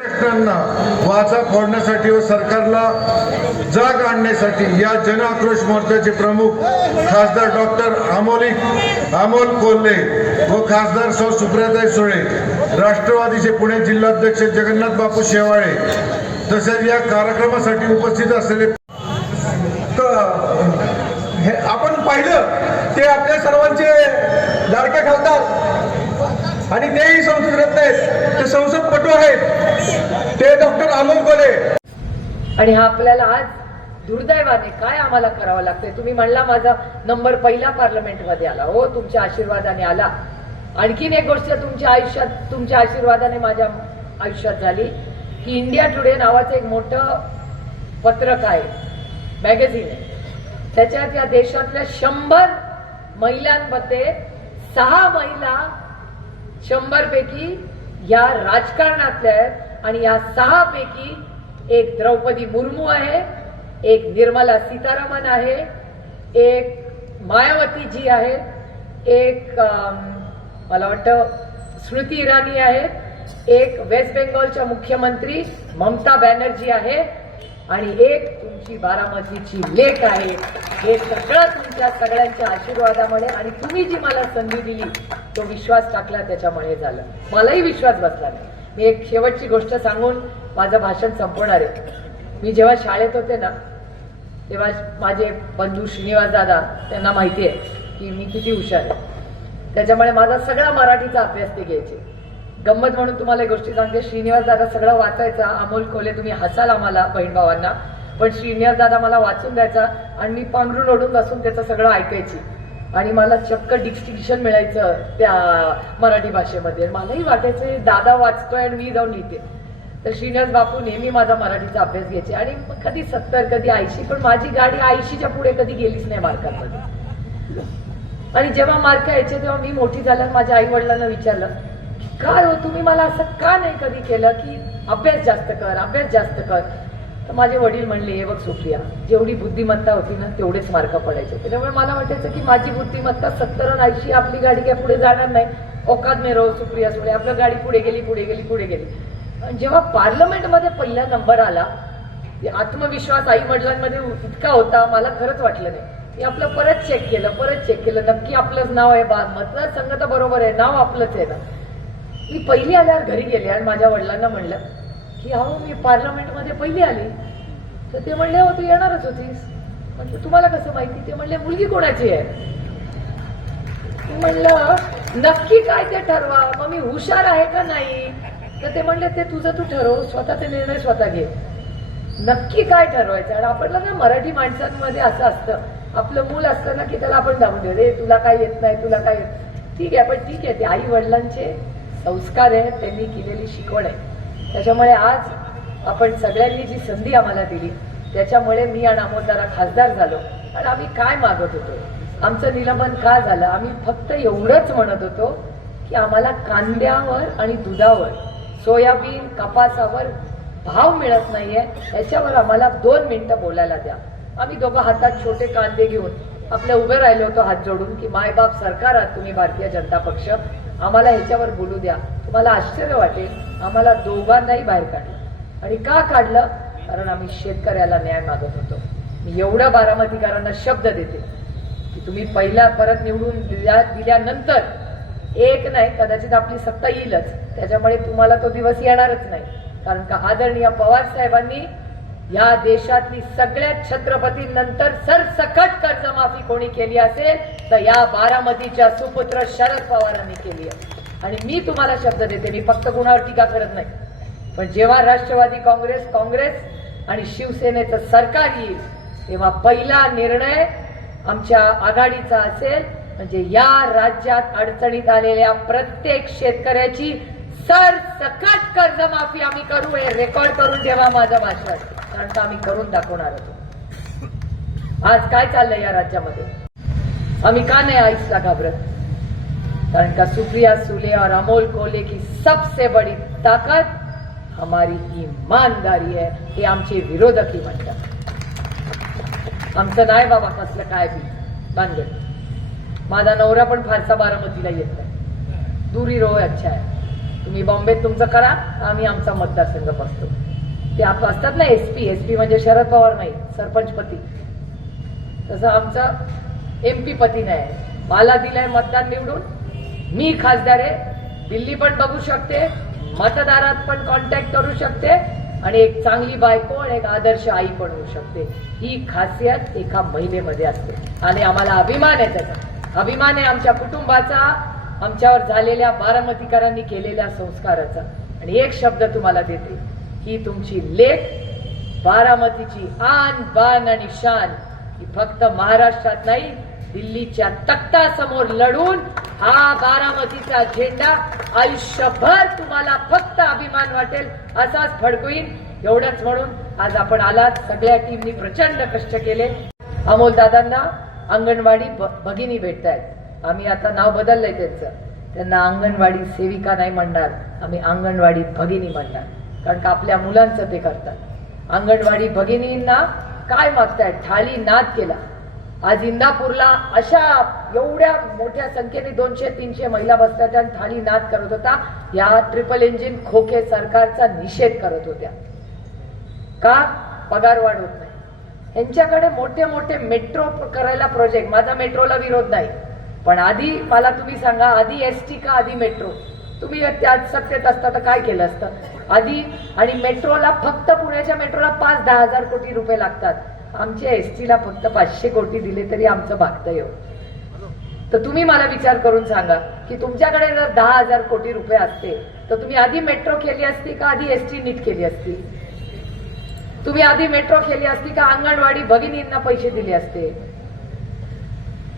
प्रश्नांना वाचा फोडण्यासाठी व सरकारला जाग आणण्यासाठी या जन आक्रोश मोर्चाचे प्रमुख खासदार डॉक्टर अमोली अमोल कोल्हे व खासदार सौ सुप्रियाताई सुळे राष्ट्रवादीचे पुणे जिल्हाध्यक्ष जगन्नाथ बापू शेवाळे तसेच या कार्यक्रमासाठी उपस्थित असलेले हे आपण पाहिलं ते आपल्या सर्वांचे लाडके खासदार आणि तेही संसद रत्न आहेत. ते संसदपटू आहेत. ते डॉक्टर अमोल कोले आणि हा आपल्याला आज दुर्दैवाने काय आम्हाला करावं लागतंय? तुम्ही म्हणला माझा नंबर पहिला पार्लमेंटमध्ये आला. हो तुमच्या आशीर्वादाने आला. आणखीन एक गोष्ट तुमच्या आयुष्यात तुमच्या आशीर्वादाने माझ्या आयुष्यात झाली की इंडिया टुडे नावाचं एक मोठं पत्रक आहे मॅगझिन आहे. त्याच्यात या देशातल्या शंभर महिलांमध्ये सहा महिला शंभर पैकी या राजकारणातल्या आहेत आणि या सहा पैकी एक द्रौपदी मुर्मू आहे एक निर्मला सीतारामन आहे एक मायावती जी आहे एक मला वाटतं स्मृती इराणी आहे एक वेस्ट बेंगॉलच्या मुख्यमंत्री ममता बॅनर्जी आहे आणि एक तुमची बारामतीची लेख आहे. हे सगळं तुमच्या सगळ्यांच्या आशीर्वादामुळे आणि तुम्ही जी मला संधी दिली तो विश्वास टाकला त्याच्यामुळे झालं. मलाही विश्वास बसला नाही. मी एक शेवटची गोष्ट सांगून माझं भाषण संपवणार आहे. मी जेव्हा शाळेत होते ना तेव्हा माझे बंधू श्रीनिवास दादा त्यांना माहिती आहे की मी किती हुशार आहे. त्याच्यामुळे माझा सगळा मराठीचा अभ्यास ते घ्यायचे. गंमत म्हणून तुम्हाला एक गोष्टी सांगते. श्रीनिवास दादा सगळं वाचायचा. अमोल खोले तुम्ही हसाल आम्हाला बहीण भावांना. पण श्रीनिवास दादा मला वाचून द्यायचा आणि मी पांघरून ओढून बसून त्याचं सगळं ऐकायची. आणि मला चक्क डिस्टिंक्शन मिळायचं त्या मराठी भाषेमध्ये. मलाही वाटायचं दादा वाचतोय आणि मी जाऊन लिहिते. तर श्रीनिवास बापू नेहमी माझा मराठीचा अभ्यास घ्यायचे. आणि मग कधी सत्तर कधी ऐंशी पण माझी गाडी ऐंशीच्या पुढे कधी गेलीच नाही मार्कांमध्ये आणि जेव्हा मार्क यायचे तेव्हा मी मोठी झाल्यावर माझ्या आई वडिलांना विचारलं काय हो तुम्ही मला असं का नाही कधी केलं की अभ्यास जास्त कर अभ्यास जास्त कर? तर माझे वडील म्हणले हे बघ सुप्रिया जेवढी बुद्धिमत्ता होती ना तेवढेच मार्क पडायचे त्याच्यामुळे मला वाटायचं की माझी बुद्धिमत्ता सत्तर ऐंशी आपली गाडी काय पुढे जाणार नाही? औकात मेरो सुप्रिया सुळे आपलं गाडी पुढे गेली पुढे गेली पुढे गेली. आणि जेव्हा पार्लमेंटमध्ये पहिला नंबर आला आत्मविश्वास आई वडिलांमध्ये इतका होता मला खरंच वाटलं नाही. मी आपलं परत चेक केलं परत चेक केलं नक्की आपलंच नाव आहे बा मतदारसंघ तर बरोबर आहे नाव आपलंच आहे ना. मी पहिली आल्यावर घरी गेले आणि माझ्या वडिलांना म्हणलं की अहो मी पार्लमेंटमध्ये पहिली आली. तर ते म्हणले हो तू येणारच होतीस. म्हटलं तुम्हाला कसं माहिती? ते म्हणले मुलगी कोणाची आहे? म्हणलं नक्की काय ते ठरवा मग मी हुशार आहे का नाही? तर ते म्हणले ते तुझं तू ठरव स्वतःचे निर्णय स्वतः घे. नक्की काय ठरवायचं? आणि आपल्याला ना मराठी माणसांमध्ये असं असतं आपलं मूल असतं ना की त्याला आपण जाऊन दे रे तुला काय येत नाही तुला काय येत ठीक आहे पण ठीक आहे ते आई वडिलांचे संस्कार आहे त्यांनी केलेली शिकवण आहे. त्याच्यामुळे आज आपण सगळ्यांनी जी संधी आम्हाला दिली त्याच्यामुळे मी आणि आमोदारा खासदार झालो. आणि आम्ही काय मागत होतो? आमचं निलंबन का झालं? आम्ही फक्त एवढंच म्हणत होतो की आम्हाला कांद्यावर आणि दुधावर सोयाबीन कपासावर भाव मिळत नाहीये याच्यावर आम्हाला दोन मिनिटं बोलायला द्या. आम्ही दोघं हातात छोटे कांदे घेऊन आपल्या उभे राहिलो होतो हात जोडून की मायबाप सरकार आहात तुम्ही भारतीय जनता पक्ष. आम्हाला ह्याच्यावर बोलू द्या. तुम्हाला आश्चर्य वाटेल. आम्हाला दोघांनाही बाहेर काढलं. आणि का काढलं? कारण आम्ही शेतकऱ्याला न्याय मागत होतो. मी एवढ्या बारामतीकारांना शब्द देते की तुम्ही पहिला परत निवडून दिल्या दिल्यानंतर एक नाही कदाचित आपली सत्ता येईलच. त्याच्यामुळे तुम्हाला तो दिवस येणारच नाही. कारण का आदरणीय पवार साहेबांनी या देशातली सगळ्यात छत्रपतींनंतर सरसकट कर्जमाफी कोणी केली असेल? तर या बारामतीच्या सुपुत्र शरद पवारांनी केली आहे. आणि मी तुम्हाला शब्द देते मी फक्त कुणावर टीका करत नाही. पण जेव्हा राष्ट्रवादी काँग्रेस काँग्रेस आणि शिवसेनेचं सरकार येईल तेव्हा पहिला निर्णय आमच्या आघाडीचा असेल म्हणजे या राज्यात अडचणीत आलेल्या प्रत्येक शेतकऱ्याची सरसकट कर्जमाफी आम्ही करू हे रेकॉर्ड करून ठेवा माझं भाषण. कारण आम्ही करून दाखवणार होतो. आज काय चाललंय या राज्यामध्ये? आम्ही का नाही आईसला घाबरत कारण का सुप्रिया सुले और अमोल कोले की सबसे बड़ी ताकत हमारी ईमानदारी है हे आमचे विरोधकही म्हणतात आमचं नाही बाबा कसलं काय बी बांधले माझा नवरा पण फारसा बारामतीला येत नाही. दुरी रोह अच्छा आहे तुम्ही बॉम्बेत तुमचं करा आम्ही आमचा मतदारसंघ बसतो. ते आप असतात ना एस पी एस पी म्हणजे शरद पवार नाही सरपंचपती. तसं आमचं एम पी पतीने आहे. मला दिलंय मतदान निवडून. मी खासदार आहे. दिल्ली पण बघू शकते. मतदारात पण कॉन्टॅक्ट करू शकते. आणि एक चांगली बायको आणि एक आदर्श आई पण होऊ शकते. ही खासियत एका महिलेमध्ये असते. आणि आम्हाला अभिमान आहे त्याचा. अभिमान आहे आमच्या कुटुंबाचा आमच्यावर झालेल्या बारामतीकरांनी केलेल्या संस्काराचा. आणि एक शब्द तुम्हाला देते. ही तुमची लेख बारामतीची आन बान आणि शान. ही फक्त महाराष्ट्रात नाही दिल्लीच्या तख्तासमोर लढून हा बारामतीचा झेंडा आयुष्यभर तुम्हाला फक्त अभिमान वाटेल असाच फडकवीन एवढंच म्हणून आज आपण आलात. सगळ्या टीमनी प्रचंड कष्ट केले. अमोल दादांना अंगणवाडी भगिनी भेटतायत. आम्ही आता नाव बदललंय त्यांचं. त्यांना अंगणवाडी सेविका नाही म्हणणार आम्ही अंगणवाडी भगिनी म्हणणार. कारण का आपल्या मुलांचं ते करतात. अंगणवाडी भगिनींना काय मागतायत? थाळी नाद केला. आज इंदापूरला अशा एवढ्या मोठ्या संख्येने दोनशे तीनशे महिला बसतात आणि थाळी नाद करत होता. या ट्रिपल इंजिन खोके सरकारचा निषेध करत होत्या. का? पगार वाढ होत नाही. यांच्याकडे मोठे मोठे मेट्रो करायला प्रोजेक्ट माझा मेट्रोला विरोध नाही. पण आधी मला तुम्ही सांगा आधी एस टी का आधी मेट्रो तुम्ही त्यात सत्तेत असता तर काय केलं असतं? आधी आणि मेट्रोला फक्त पुण्याच्या मेट्रोला पाच दहा हजार कोटी रुपये लागतात. आमच्या एस टीला फक्त पाचशे कोटी दिले तरी आमचं भागतं येऊ हो. तर तुम्ही मला विचार करून सांगा की तुमच्याकडे जर दहा हजार कोटी रुपये असते तर तुम्ही आधी मेट्रो केली असती का आधी एस टी नीट केली असती? तुम्ही आधी मेट्रो केली असती का अंगणवाडी भगिनींना पैसे दिले असते?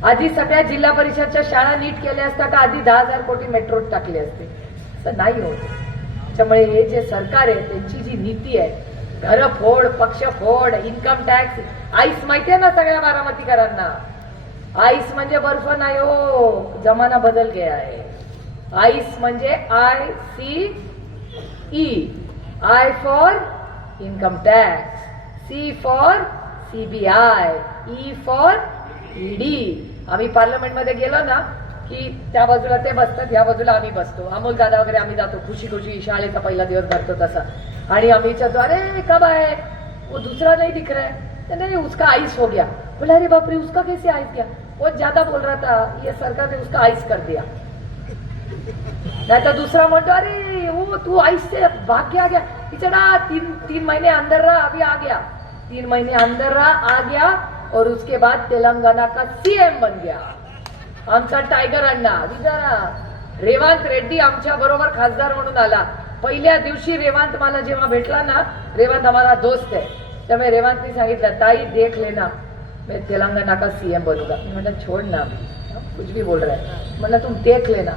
आधी सगळ्या जिल्हा परिषदच्या शाळा नीट केल्या असता का आधी दहा हजार कोटी मेट्रो टाकले असते? असं नाही होत. त्यामुळे हे जे सरकार आहे त्यांची जी नीती आहे घर फोड पक्ष फोड इन्कम टॅक्स आईस माहितीये ना सगळ्या बारामतीकरांना? आईस म्हणजे बर्फ नाही हो जमाना बदल गया आहे. आईस म्हणजे I C E I for income tax C for CBI E for ED आम्ही पार्लमेंटमध्ये गेलो ना की त्या बाजूला ते बसतात या बाजूला आम्ही बसतो. अमोल दादा वगैरे आम्ही जातो. खुशी खुशी शाळेचा पहिला दिवस भरतो तसा. आणि आम्ही तो अरे कब आहे वो दूसरा नहीं दिख रहा है. तो नहीं उसका आइस हो गया. बोला अरे बाप रे उसका कैसे आइस गया? वो ज्यादा बोल रहा था ये सरकार ने उसका आइस कर दिया. नहीं तो दूसरा म्हणतो अरे वो तू आइस से भाग के आ गया। बेचारा तीन तीन महीने अंदर रहा अभी आ गया। तीन महीने अंदर रहा आ गया और उसके बाद तेलंगाना का सीएम बन गया। आमचा टायगर अण्णा विचारा रेवांत रेड्डी आमच्या बरोबर खासदार म्हणून आला. पहिल्या दिवशी रेवांत मला जेव्हा भेटला ना रेवांत हमारा दोस्त आहे. त्यामुळे रेवांतने सांगितलं ताई देख लेना मैं तेलंगाना का सीएम बनूंगा मी म्हटलं छोड ना. कुछ भी बोल रहा है. म्हटलं तुम देख लेना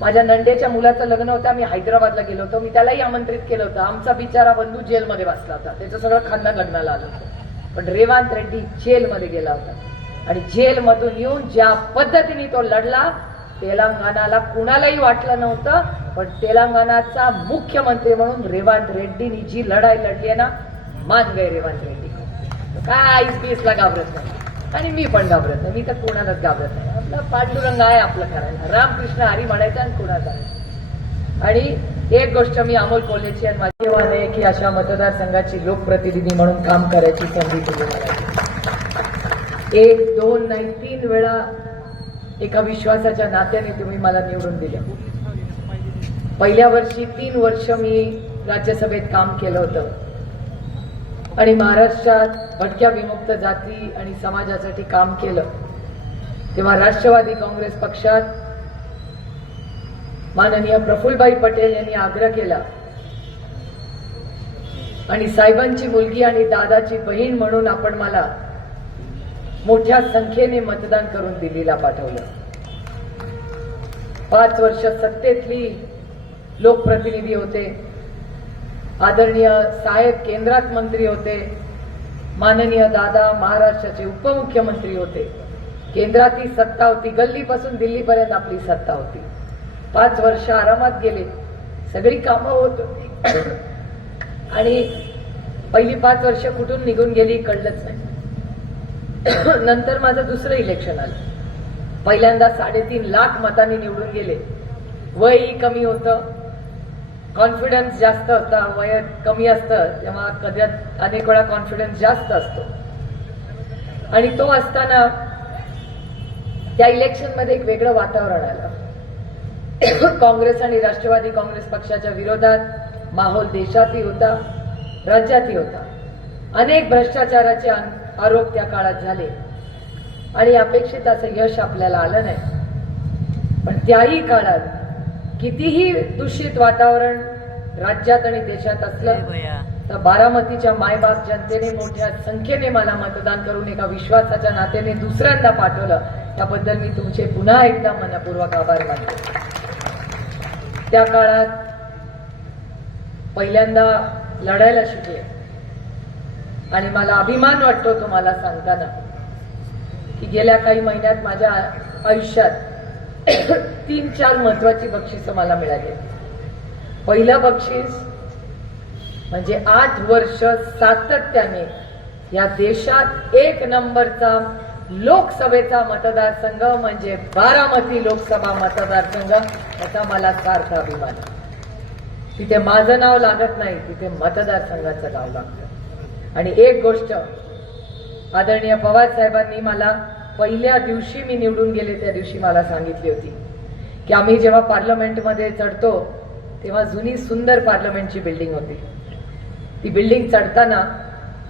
माझ्या नंडेच्या मुलाचं लग्न होतं आम्ही हैदराबादला गेलो होतो. मी त्यालाही आमंत्रित केलं होतं. आमचा बिचारा बंधू जेलमध्ये बसला होता. त्याचं सगळं खानदान लग्नाला आलं होतं. पण रेवांत रेड्डी जेलमध्ये गेला होता. आणि जेलमधून येऊन ज्या पद्धतीने तो लढला तेलंगणाला कुणालाही वाटलं नव्हतं पण तेलंगणाचा मुख्यमंत्री म्हणून रेवंत रेड्डीनी जी लढाई लढली आहे ना मान गए रेवांत रेड्डी. काय आईस पीसला घाबरत नाही. आणि मी पण घाबरत नाही. मी तर कोणालाच घाबरत नाही. आपलं पांडुरंग आहे आपलं करायला रामकृष्ण हरी म्हणायचं आणि कुणा आणि एक गोष्ट मी अमोल कोल्हेची आणि माझी वाले आहे की अशा मतदारसंघाची लोकप्रतिनिधी म्हणून काम करायची संधी दिली मला एक दोन नाही तीन वेळा एका विश्वासाच्या नात्याने तुम्ही मला निवडून दिलं पहिल्या वर्षी तीन वर्ष मी राज्यसभेत काम केलं होतं. आणि महाराष्ट्रात भटक्या विमुक्त जाती आणि समाजासाठी काम केलं. तेव्हा राष्ट्रवादी काँग्रेस पक्षात माननीय प्रफुल्लभाई पटेल यांनी आग्रह केला. आणि साहेबांची मुलगी आणि दादाची बहीण म्हणून आपण मला मोठ्या संख्येने मतदान करून दिल्लीला पाठवलं. पाच वर्ष सत्तेतली लोकप्रतिनिधी होते. आदरणीय साहेब केंद्रात मंत्री होते. माननीय दादा महाराष्ट्राचे उपमुख्यमंत्री होते. केंद्रातही सत्ता होती गल्लीपासून दिल्लीपर्यंत आपली सत्ता होती. पाच वर्ष आरामात गेले. सगळी कामं होत होती. आणि पहिली पाच वर्ष कुठून निघून गेली कळलंच नाही. नंतर माझं दुसरं इलेक्शन आलं. पहिल्यांदा साडेतीन लाख मतांनी निवडून गेले. वयही कमी होतं. कॉन्फिडन्स जास्त होता. वय कमी असतं. तेव्हा कधी अनेक वेळा कॉन्फिडन्स जास्त असतो. आणि तो असताना त्या इलेक्शनमध्ये एक वेगळं वातावरण आलं. काँग्रेस आणि राष्ट्रवादी काँग्रेस पक्षाच्या विरोधात माहोल देशातही होता राज्यातही होता. अनेक भ्रष्टाचाराचे आरोप त्या काळात झाले. आणि अपेक्षित असं यश आपल्याला आलं नाही. पण त्याही काळात कितीही दूषित वातावरण राज्यात आणि देशात असलं तर बारामतीच्या मायबाप जनतेने मोठ्या संख्येने मला मतदान करून एका विश्वासाच्या नात्याने दुसऱ्यांदा पाठवलं. त्याबद्दल मी तुमचे पुन्हा एकदा मनपूर्वक आभार मानते. त्या काळात पहिल्यांदा लढायला शिकले. आणि मला अभिमान वाटतो तुम्हाला सांगताना की गेल्या काही महिन्यात माझ्या आयुष्यात तीन चार महत्वाची बक्षिसं मला मिळाली पहिलं बक्षीस म्हणजे आठ वर्ष सातत्याने या देशात एक नंबरचा लोकसभेचा मतदारसंघ म्हणजे बारामती लोकसभा मतदारसंघ याचा मला सार्थ अभिमान आहे. तिथे माझं नाव लागत नाही तिथे मतदारसंघाचं नाव लागतं आणि एक गोष्ट आदरणीय पवार साहेबांनी मला पहिल्या दिवशी मी निवडून गेले त्या दिवशी मला सांगितली होती की आम्ही जेव्हा पार्लमेंटमध्ये चढतो तेव्हा जुनी सुंदर पार्लमेंटची बिल्डिंग होती. ती बिल्डिंग चढताना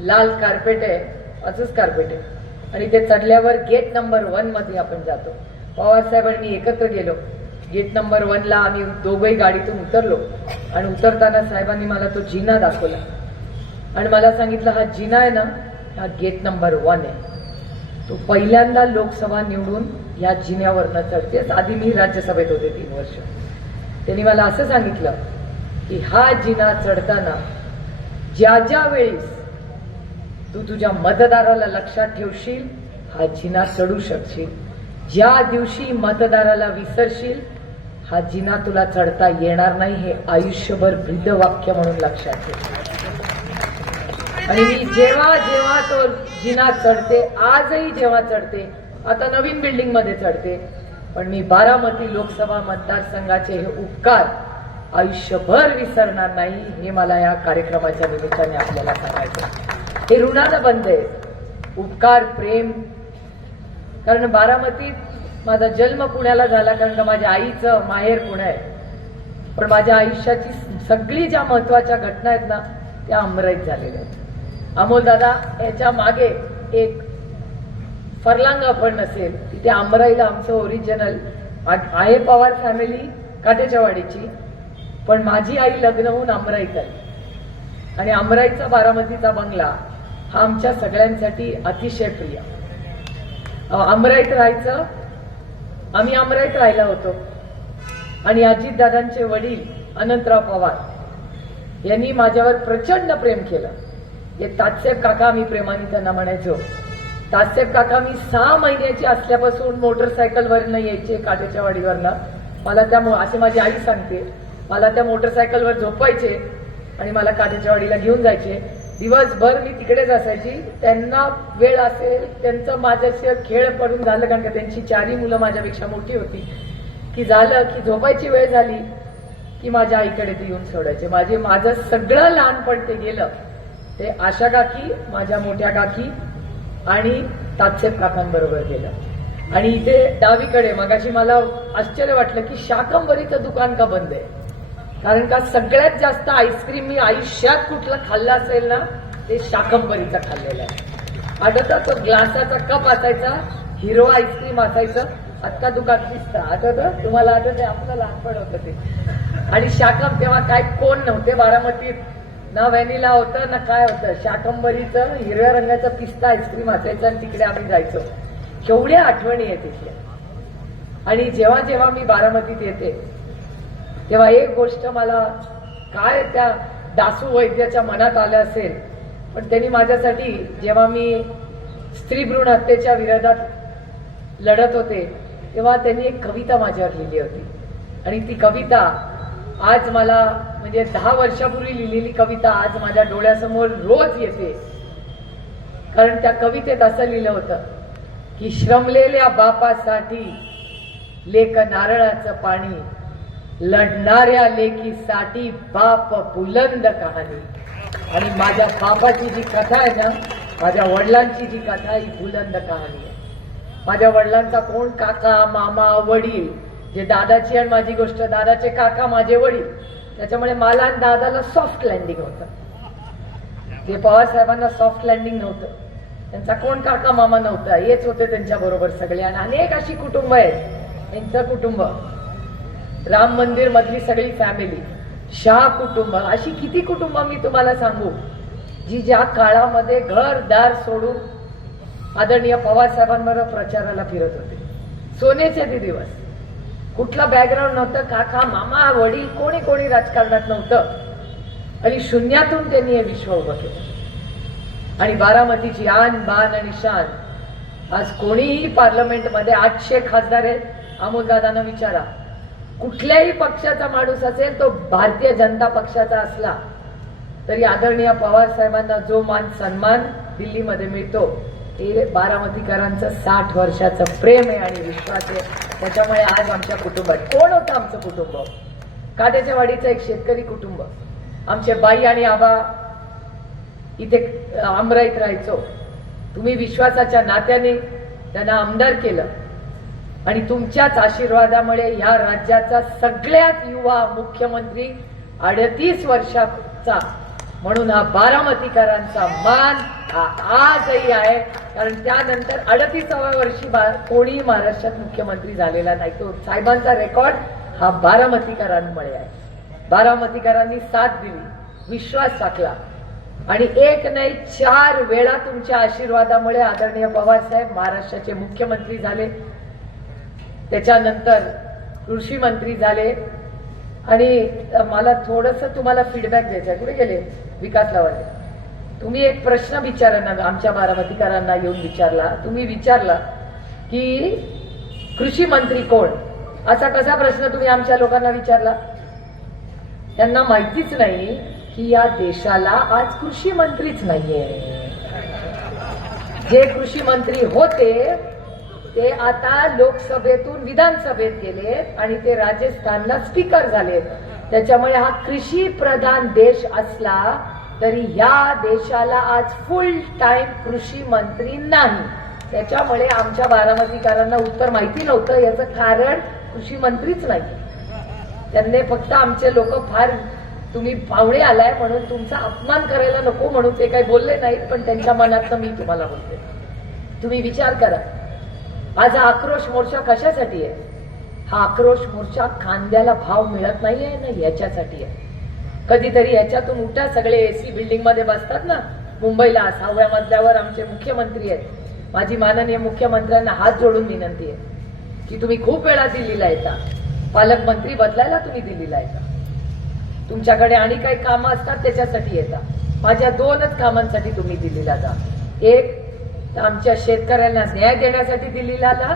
लाल कार्पेट आहे असंच कार्पेट आहे. आणि ते चढल्यावर गेट नंबर वनमध्ये आपण जातो. पवार साहेबांनी एकत्र गेलो. गेट नंबर वनला आम्ही दोघंही गाडीतून उतरलो. आणि उतरताना साहेबांनी मला तो जिना दाखवला. आणि मला सांगितलं हा जिना आहे ना हा गेट नंबर वन आहे. तो पहिल्यांदा लोकसभा निवडून या जिन्यावरनं चढते आधी मी राज्यसभेत होते तीन वर्ष. त्यांनी मला असं सांगितलं की हा जिना चढताना ज्या ज्या वेळेस तू तुझ्या मतदाराला लक्षात ठेवशील हा जिना चढू शकशील. ज्या दिवशी मतदाराला विसरशील हा जिना तुला चढता येणार नाही हे आयुष्यभर वृद्ध वाक्य म्हणून लक्षात ठेव. आणि मी जेव्हा जेव्हा तो जिना चढते आजही जेव्हा चढते आता नवीन बिल्डिंगमध्ये चढते. पण मी बारामती लोकसभा मतदारसंघाचे हे उपकार आयुष्यभर विसरणार नाही हे मला या कार्यक्रमाच्या निमित्ताने आपल्याला सांगायचं हे ऋणाचं बंद आहे. उपकार प्रेम. कारण बारामतीत माझा जन्म पुण्याला झाला कारण का माझ्या आईचं माहेर पुणे आहे. पण माझ्या आयुष्याची सगळी ज्या महत्त्वाच्या घटना आहेत ना त्या अमराईत झालेल्या आहेत. अमोल दादा याच्या मागे एक फरलांग आपण नसेल तिथे आमराईला आमचं ओरिजिनल आहे पवार फॅमिली काटेच्यावाडीची पण माझी आई लग्न होऊन अमराईत आली आणि अमराईचा बारामतीचा बंगला हा आमच्या सगळ्यांसाठी अतिशय प्रिय. अं, अमराईत राहायचं. आम्ही अमराईत राहिला होतो. आणि अजितदादांचे वडील अनंतराव पवार यांनी माझ्यावर प्रचंड प्रेम केलं. हे तात्सेब काका मी प्रेमाने त्यांना म्हणायचो. तात्सेब काका मी सहा महिन्याची असल्यापासून मोटरसायकलवरनं यायचे काट्याच्या वाडीवरनं. मला त्या असे माझी आई सांगते मला त्या मोटरसायकलवर झोपायचे आणि मला काट्याच्या वाडीला घेऊन जायचे. दिवसभर मी तिकडेच असायची. त्यांना वेळ असेल त्यांचं माझ्याशी खेळ पडून झालं कारण का त्यांची चारही मुलं माझ्यापेक्षा मोठी होती. की झालं की झोपायची वेळ झाली की माझ्या आईकडे ते येऊन सोडायचे. माझे माझं सगळं लहानपण ते गेलं. ते आशा काकी माझ्या मोठ्या काकी आणि तात्सेब काकांबरोबर गेलं आणि इथे डावीकडे मगाशी मला आश्चर्य वाटलं की शाकंबरीचं दुकान का बंद आहे? कारण का सगळ्यात जास्त आईस्क्रीम मी आयुष्यात कुठलं खाल्लं असेल ना ते शाकंबरीचा खाल्लेलं आहे. आठवतं तो ग्लासाचा कप असायचा हिरो आईस्क्रीम असायचं आत्ता दुकान दिसतं. आठवतं तुम्हाला आठवतं आपलं लहानपण होतं ते. आणि शाकंब तेव्हा काय कोण नव्हते बारामतीत. ना व्हॅनिला होतं ना काय होतं. शाकंबरीचं हिरव्या रंगाचं पिस्ता आईस्क्रीम असायचं आणि तिकडे आम्ही जायचो. केवढ्या आठवणी आहे तिथल्या आणि जेव्हा जेव्हा मी बारामतीत येते तेव्हा एक गोष्ट मला काय त्या दासू वैद्याच्या मनात आलं असेल पण त्यांनी माझ्यासाठी जेव्हा मी स्त्री भ्रूण हत्येच्या विरोधात लढत होते तेव्हा त्यांनी एक कविता माझ्यावर लिहिली होती. आणि ती कविता आज मला म्हणजे दहा वर्षापूर्वी लिहिलेली कविता आज माझ्या डोळ्यासमोर रोज येते. कारण त्या कवितेत असं लिहिलं होतं की श्रमलेल्या बापासाठी लेख नारळाचं पाणी लढणाऱ्या लेखीसाठी बाप बुलंद कहाणी. आणि माझ्या बापाची जी कथा आहे ना माझ्या वडिलांची जी कथा ही बुलंद कहाणी आहे. माझ्या वडिलांचा कोण? काका मामा वडील जे दादाची आणि माझी गोष्ट दादाचे काका माझे वडील त्याच्यामुळे मला आणि दादाला सॉफ्ट लँडिंग होतं. ते पवार साहेबांना सॉफ्ट लँडिंग नव्हतं. त्यांचा कोण काका मामा नव्हता हेच होते त्यांच्या बरोबर सगळे. आणि अनेक अशी कुटुंब आहेत. यांचं कुटुंब राम मंदिर मधली सगळी फॅमिली शाह कुटुंब अशी किती कुटुंब मी तुम्हाला सांगू जी ज्या काळामध्ये घर दार सोडून आदरणीय पवार साहेबांबरोबर प्रचाराला फिरत होते. सोनेचे ते दिवस. कुठलं बॅकग्राऊंड नव्हतं काका मामा वडील कोणी कोणी राजकारणात नव्हतं. आणि शून्यातून त्यांनी हे विश्व उभं केलं. आणि बारामतीची आन बान आणि शान आज कोणीही पार्लमेंटमध्ये आठशे खासदार आहेत अमोलदादांना विचारा. कुठल्याही पक्षाचा माणूस असेल तो भारतीय जनता पक्षाचा असला तरी आदरणीय पवार साहेबांना जो मान सन्मान दिल्लीमध्ये मिळतो हे बारामतीकरांचं साठ वर्षाचं प्रेम आहे आणि विश्वास आहे. त्याच्यामुळे आज आमच्या कुटुंबात कोण होतं आमचं कुटुंब? काद्याच्या वाडीचं एक शेतकरी कुटुंब. आमचे बाई आणि आबा इथे आमराईत राहायचो. तुम्ही विश्वासाच्या नात्याने त्यांना आमदार केलं. आणि तुमच्याच आशीर्वादामुळे ह्या राज्याचा सगळ्यात युवा मुख्यमंत्री अडतीस वर्षाचा म्हणून हा बारामतीकरांचा मान हा आजही आहे. कारण त्यानंतर अडतीसाव्या वर्षी बा कोणी महाराष्ट्रात मुख्यमंत्री झालेला नाही. तो साहेबांचा रेकॉर्ड हा बारामतीकरांमुळे आहे. बारामतीकरांनी साथ दिली विश्वास टाकला आणि एक नाही चार वेळा तुमच्या आशीर्वादामुळे आदरणीय पवारसाहेब महाराष्ट्राचे मुख्यमंत्री झाले. त्याच्यानंतर कृषी मंत्री झाले. आणि मला थोडस तुम्हाला फीडबॅक द्यायचा आहे. कुठे गेले? विकास लावाले तुम्ही एक प्रश्न विचारा ना आमच्या बारामतीकरांना येऊन विचारला. तुम्ही विचारला की कृषी मंत्री कोण? असा कसा प्रश्न तुम्ही आमच्या लोकांना विचारला? त्यांना माहितीच नाही की या देशाला आज कृषी मंत्रीच नाहीये. जे कृषी मंत्री होते ते आता लोकसभेतून विधानसभेत गेले आणि ते राजस्थानला स्पीकर झाले त्याच्यामुळे हा कृषी प्रधान देश असला तरी ह्या देशाला आज फुल टाइम कृषी मंत्री नाही. त्याच्यामुळे आमच्या बारामतीकरांना उत्तर माहिती नव्हतं याचं कारण कृषी मंत्रीच नाही. त्यांनी फक्त आमचे लोक फार तुम्ही पाहुणे आलाय म्हणून तुमचा अपमान करायला नको म्हणून ते काही बोलले नाहीत पण त्यांच्या मनातनं मी तुम्हाला बोलते. तुम्ही विचार करा. आज हा आक्रोश मोर्चा कशासाठी आहे? हा आक्रोश मोर्चा कांद्याला भाव मिळत नाहीये ना याच्यासाठी आहे. कधीतरी याच्यातून उठा सगळे एसी बिल्डिंगमध्ये बसतात ना. मुंबईला सहाव्या मजल्यावर आमचे मुख्यमंत्री आहेत. माझी माननीय मुख्यमंत्र्यांना हात जोडून विनंती आहे की तुम्ही खूप वेळा दिल्लीला येता. पालकमंत्री बदलायला तुम्ही दिल्लीला येता. तुमच्याकडे आणि काही कामं असतात त्याच्यासाठी येता. माझ्या दोनच कामांसाठी तुम्ही दिल्लीला जा. एक तर आमच्या शेतकऱ्यांना न्याय देण्यासाठी दिल्लीला आला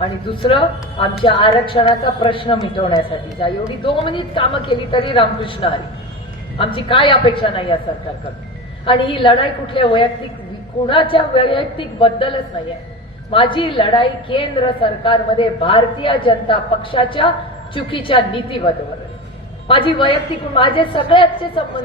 आणि दुसरं आमच्या आरक्षणाचा प्रश्न मिटवण्यासाठी. एवढी दोन मिनिट कामं केली तरी रामकृष्ण हरी आमची काय अपेक्षा नाही या सरकारकडून. आणि ही लढाई कुठल्या वैयक्तिक कुणाच्या वैयक्तिक बद्दलच नाही आहे. माझी लढाई केंद्र सरकारमध्ये भारतीय जनता पक्षाच्या चुकीच्या नीतीबद्दल माझी वैयक्तिक माझे सगळ्याचे संबंध